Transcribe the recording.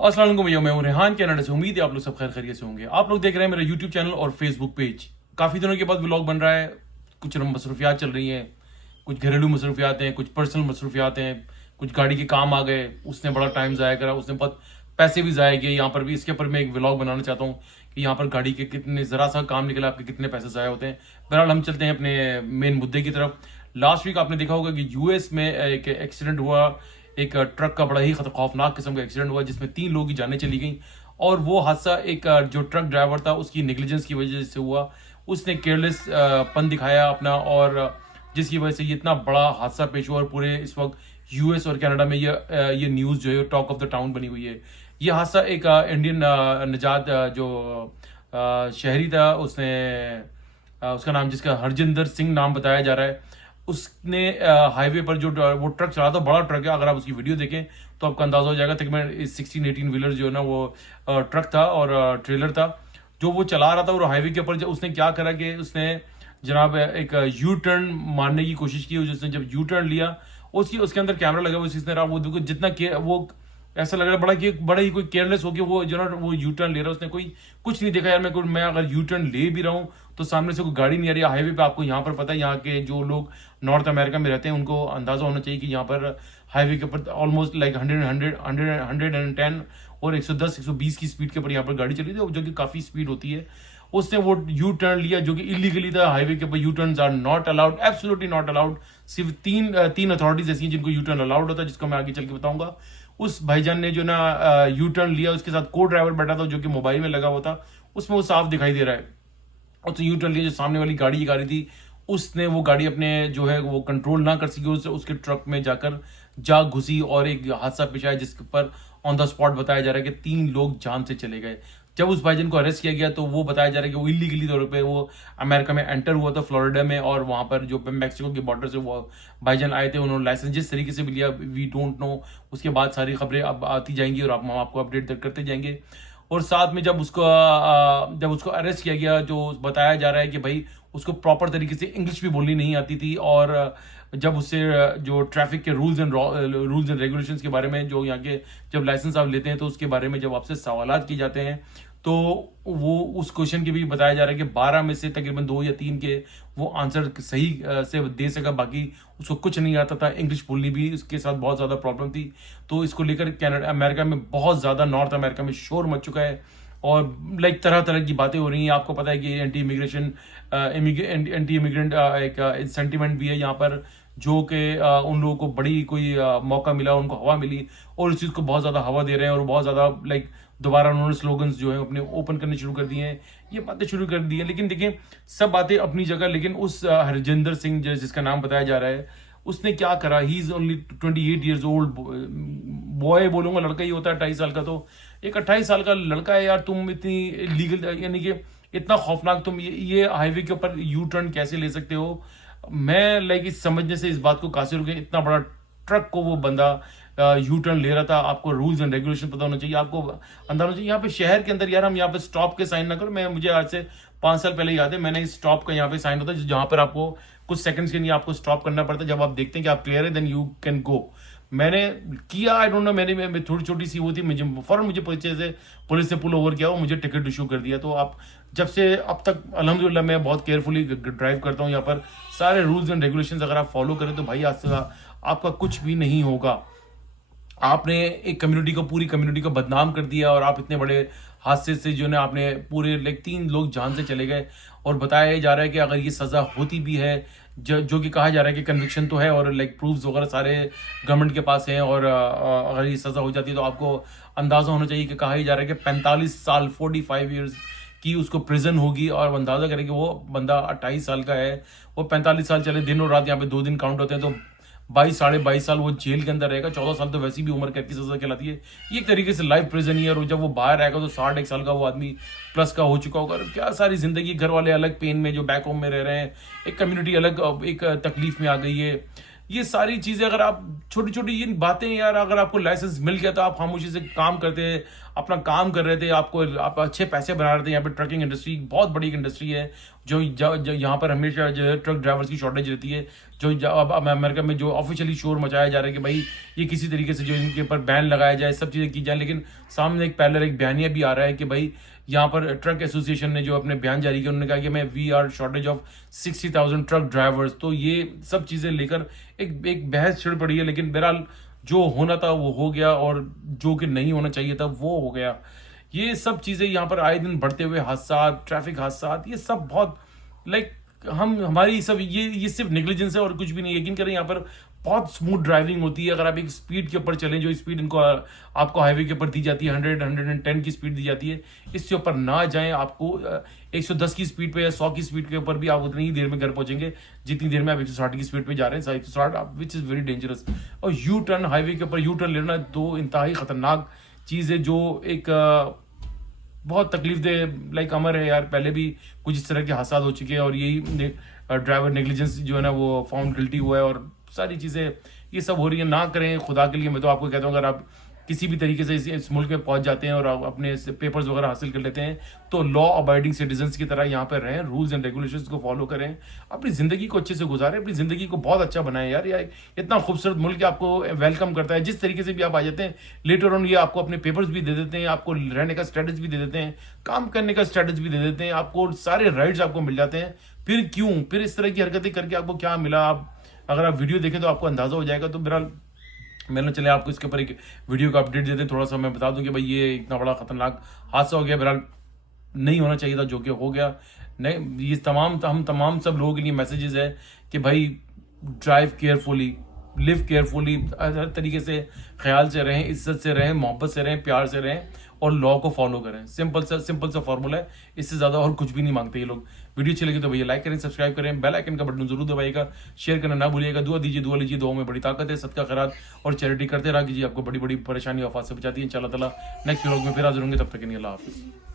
अस्सलाम वालेकुम भैया, मैं हूं रेहान कनाडा से। उम्मीद है आप लोग सब खैर खैरियत से होंगे। आप लोग देख रहे हैं मेरा यूट्यूब चैनल और फेसबुक पेज। काफ़ी दिनों के बाद व्लॉग बन रहा है। कुछ मसरूफियात चल रही हैं, कुछ घरेलू मसरूफियात हैं, कुछ पर्सनल मसरूफियात हैं, कुछ गाड़ी के काम आ गए, उसने बड़ा टाइम ज़ाया करा, उसने बहुत पैसे भी ज़ाया किए। यहाँ पर भी इसके ऊपर मैं एक व्लॉग बनाना चाहता हूँ कि यहाँ पर गाड़ी के कितने ज़रा सा काम निकला, आपके कितने पैसे ज़ाया होते हैं। बहरहाल हम चलते हैं अपने मेन मुद्दे की तरफ। लास्ट वीक आपने देखा होगा कि यूएस में एक एक्सीडेंट हुआ। एक ट्रक का बड़ा ही खौफनाक किस्म का एक्सीडेंट हुआ जिसमें 3 लोगों की जानें चली गई। और वो हादसा एक जो ट्रक ड्राइवर था उसकी नेग्लिजेंस की वजह से हुआ। उसने केयरलेस पन दिखाया अपना, और जिसकी वजह से ये इतना बड़ा हादसा पेश हुआ। और पूरे इस वक्त यूएस और कनाडा में ये न्यूज़ जो है टॉक ऑफ द टाउन बनी हुई है। ये हादसा एक इंडियन निजात जो शहरी था, उसने उसका नाम जिसका हरजिंदर सिंह नाम बताया जा रहा है, उसने हाईवे पर जो वो ट्रक चला था, बड़ा ट्रक है। अगर आप उसकी वीडियो देखें तो आपको अंदाजा हो जाएगा। तकरीबन 16-18 व्हीलर जो है ना वो ट्रक था और ट्रेलर था जो वो चला रहा था। और हाईवे के ऊपर उसने क्या करा कि उसने जनाब एक यू टर्न मारने की कोशिश की। उसने जब यू टर्न लिया, उसके अंदर कैमरा लगा हुआ, उसने रहा वो देखो जितना वो ऐसा लग रहा है बड़ा ही कोई केयरलेस हो गया वो जो ना वो यू टर्न ले रहा है। उसने कोई कुछ नहीं देखा यार। मैं अगर यू टर्न ले भी रहा हूँ तो सामने से कोई गाड़ी नहीं आ रही है हाईवे पे। आपको यहाँ पर पता है, यहाँ के जो लोग नॉर्थ अमेरिका में रहते हैं उनको अंदाजा होना चाहिए कि यहाँ पर हाईवे के ऊपर ऑलमोस्ट लाइक 110 और 110-120 की स्पीड के ऊपर यहाँ पर गाड़ी चली थी, जो कि काफ़ी स्पीड होती है। उसने वो यू टर्न लिया जो कि इलीगली था। हाईवे के ऊपर U turn are not allowed, absolutely not allowed. सिर्फ तीन अथॉरिटीज ऐसी हैं जिनको यू टर्न अलाउड होता है, जिसको मैं आगे चल के बताऊंगा। उस भाईजान ने जो ना यू टर्न लिया, उसके साथ को ड्राइवर बैठा था जो कि मोबाइल में लगा हुआ था, उसमें वो साफ दिखाई दे रहा है। उसने यू टर्न लिया, जो सामने वाली गाड़ी आ रही थी उसने वो गाड़ी अपने जो है वो कंट्रोल ना कर सकी, उसके ट्रक में जा घुसी और एक हादसा पेश आया जिसके पर ऑन द स्पॉट बताया जा रहा है कि 3 लोग जान से चले गए। जब उस भाईजान को अरेस्ट किया गया तो वो बताया जा रहा है कि वो इलीगली तौर पे वो अमेरिका में एंटर हुआ था, फ्लोरिडा में। और वहां पर जो मैक्सिको के बॉर्डर से वो भाईजान आए थे, उन्होंने लाइसेंस जिस तरीके से भी लिया वी डोंट नो। उसके बाद सारी खबरें अब आती जाएंगी और हम आपको अपडेट करते जाएंगे। और साथ में जब उसको अरेस्ट किया गया, जो बताया जा रहा है कि भाई उसको प्रॉपर तरीके से इंग्लिश भी बोलनी नहीं आती थी। और जब उससे जो ट्रैफिक के रूल्स एंड रेगुलेशंस के बारे में, जो यहाँ के जब लाइसेंस आप लेते हैं तो उसके बारे में जब आपसे सवालात किए जाते हैं, तो वो उस क्वेश्चन के भी बताया जा रहा है कि 12 में से तकरीबन 2 या 3 के वो आंसर सही से दे सका, बाकी उसको कुछ नहीं आता था। इंग्लिश बोलनी भी उसके साथ बहुत ज़्यादा प्रॉब्लम थी। तो इसको लेकर कनाडा अमेरिका में बहुत ज़्यादा, नॉर्थ अमेरिका में शोर मच चुका है और लाइक तरह तरह की बातें हो रही हैं। आपको पता है कि एंटी इमिग्रेंट एक सेंटीमेंट भी है यहाँ पर, जो कि उन लोगों को बड़ी कोई मौका मिला, उनको हवा मिली और इस चीज़ को बहुत ज़्यादा हवा दे रहे हैं। और बहुत ज़्यादा लाइक दोबारा उन्होंने स्लोगन्स जो है अपने ओपन करने शुरू कर दिए हैं, ये बातें शुरू कर दी हैं। लेकिन देखिए, सब बातें अपनी जगह। लेकिन उस हरजिंदर सिंह जिसका नाम बताया जा रहा है, उसने क्या करा? He is only 28 years old boy, बोलूंगा लड़का ही होता है 28 साल का। तो एक 28 साल का लड़का है यार, तुम इतनी लीगल यानी कि इतना खौफनाक तुम ये हाईवे के ऊपर यू टर्न कैसे ले सकते हो? मैं लाइक इस समझने से इस बात को कासिर हो गया, इतना बड़ा ट्रक को वो बंदा यू टर्न ले रहा था। आपको रूल्स एंड रेगुलेशन पता होना चाहिए, आपको अंदाजा होना चाहिए। यहाँ पे शहर के अंदर यार हम यहाँ पे स्टॉप के साइन ना करो। मुझे आज से 5 साल पहले याद है, मैंने इस स्टॉप का यहाँ पे साइन होता है जहाँ पर आपको कुछ सेकंड्स के लिए आपको स्टॉप करना पड़ता है। जब आप देखते हैं कि आप क्लियर है देन यू कैन गो। मैंने किया, आई डोंट नो, मेरी थोड़ी छोटी सी वो थी, मुझे पीछे से पुलिस ने पुल ओवर किया और मुझे टिकट इशू कर दिया। तो आप जब से अब तक अल्हम्दुलिल्लाह मैं बहुत केयरफुली ड्राइव करता हूँ। यहाँ पर सारे रूल्स एंड रेगुलेशंस अगर आप फॉलो करें तो भाई आज से आपका कुछ भी नहीं होगा। आपने एक कम्युनिटी को, पूरी कम्युनिटी को बदनाम कर दिया और आप इतने बड़े हादसे से जो है आपने पूरे लाइक 3 लोग जान से चले गए। और बताया जा रहा है कि अगर ये सज़ा होती भी है, जो कि कहा जा रहा है कि कन्विक्शन तो है और लाइक प्रूफ्स वगैरह सारे गवर्नमेंट के पास हैं, और अगर ये सज़ा हो जाती है तो आपको अंदाज़ा होना चाहिए कि कहा ही जा रहा है कि 45 साल 45 ईयर्स की उसको प्रिजन होगी। और अंदाज़ा करें कि वो बंदा 28 साल का है, वो 45 साल चले, दिन और रात यहाँ पे 2 दिन काउंट होते हैं, तो 22 साढ़े 22 साल वो जेल के अंदर रहेगा। 14 साल तो वैसी भी उम्र कैद की सजा कहलाती है। ये एक तरीके से लाइफ प्रिजन ही है। और जब वो बाहर आएगा तो 61 साल का वो आदमी प्लस का हो चुका होगा। क्या सारी जिंदगी, घर वाले अलग पेन में जो बैक होम में रह रहे हैं, एक कम्युनिटी अलग एक तकलीफ में आ गई है। ये सारी चीजें, अगर आप छोटी छोटी ये बातें यार, अगर आपको लाइसेंस मिल गया तो आप खामोशी से काम करते हैं, अपना काम कर रहे थे, आप अच्छे पैसे बना रहे थे। यहाँ पे ट्रकिंग इंडस्ट्री बहुत बड़ी इंडस्ट्री है, जो यहाँ पर हमेशा जो है ट्रक ड्राइवर्स की शॉर्टेज रहती है। अब अमेरिका में जो ऑफिशियली शोर मचाया जा रहा है कि भाई ये किसी तरीके से जो इनके ऊपर बैन लगाया जाए, सब चीज़ें की जाए, लेकिन सामने एक बयानिया भी आ रहा है कि भाई यहाँ पर ट्रक एसोसिएशन ने जो अपने बयान जारी किया, उन्होंने कहा कि मैं we are shortage of 60,000 truck drivers. तो ये सब चीज़ें लेकर एक बहस छिड़ पड़ी है, लेकिन बहरहाल जो होना था वो हो गया, और जो कि नहीं होना चाहिए था वो हो गया। ये सब चीज़ें यहाँ पर आए दिन बढ़ते हुए हादसा, ट्रैफिक हादसा, ये सब बहुत हमारी सब ये सिर्फ नेग्लिजेंस है और कुछ भी नहीं। यकीन करें यहाँ पर बहुत स्मूथ ड्राइविंग होती है। अगर आप एक स्पीड के ऊपर चलें, जो स्पीड इनको आपको हाईवे के ऊपर दी जाती है, 110 की स्पीड दी जाती है, इससे ऊपर ना जाएं। आपको 110 की स्पीड पे या 100 की स्पीड के ऊपर भी आप उतनी ही देर में घर पहुंचेंगे जितनी देर में आप 160 की स्पीड पे जा रहे हैं, 160, विच इज़ वेरी डेंजरस। और यू टर्न, हाईवे के ऊपर यू टर्न लेना दो इंतहाई खतरनाक चीज़ है, जो एक बहुत तकलीफ दे अमर है यार। पहले भी कुछ इस तरह के हादसा हो चुके हैं, और यही ड्राइवर नेग्लिजेंस जो है ना वो फाउंड गिल्टी हुआ है, और सारी चीज़ें ये सब हो रही है। ना करें खुदा के लिए। मैं तो आपको कहता हूँ, अगर आप किसी भी तरीके से इस मुल्क में पहुंच जाते हैं और आप अपने पेपर्स वगैरह हासिल कर लेते हैं, तो लॉ अबाइडिंग सिटीजन्स की तरह यहाँ पर रहें, रूल्स एंड रेगुलेशंस को फॉलो करें, अपनी ज़िंदगी को अच्छे से गुजारें, अपनी ज़िंदगी को बहुत अच्छा बनाएं यार। इतना खूबसूरत मुल्क आपको वेलकम करता है। जिस तरीके से भी आप आ जाते हैं, लेटर ऑन ये आपको अपने पेपर्स भी दे देते हैं, आपको रहने का स्टेटस भी दे देते हैं, काम करने का स्टेटस भी दे देते हैं, आपको सारे राइट्स आपको मिल जाते हैं। फिर इस तरह की हरकतें करके आपको क्या मिला? अगर आप वीडियो देखें तो आपको अंदाजा हो जाएगा। तो बहरहाल मैंने चले आपको इसके ऊपर एक वीडियो का अपडेट देते हैं, थोड़ा सा मैं बता दूं कि भाई ये इतना बड़ा खतरनाक हादसा हो गया। बहरहाल नहीं होना चाहिए था, जो कि हो गया। नहीं, ये हम तमाम सब लोगों के लिए मैसेजेस है कि भाई ड्राइव केयरफुली, लिव केयरफुली, हर तरीके से ख्याल से रहें, इज्जत से रहें, मोहब्बत से रहें, प्यार से रहें, और लॉ को फॉलो करें। सिंपल सा फॉर्मूला है, इससे ज़्यादा और कुछ भी नहीं मांगते ये लोग। वीडियो अच्छी लगी तो भैया लाइक करें, सब्सक्राइब करें, बेल आइकन का बटन जरूर दबाइएगा, शेयर करना ना भूलिएगा। दुआ दीजिए, दुआ लीजिए, दुआ में बड़ी ताकत है। सदका खैरात और चैरिटी करते रहा कीजिए, आपको बड़ी बड़ी परेशानी आफात से बचाती है। इंशाअल्लाह ताला नेक्स्ट व्लॉग में फिर हाजिर होंगे, तब तक के लिए अल्लाह हाफिज़।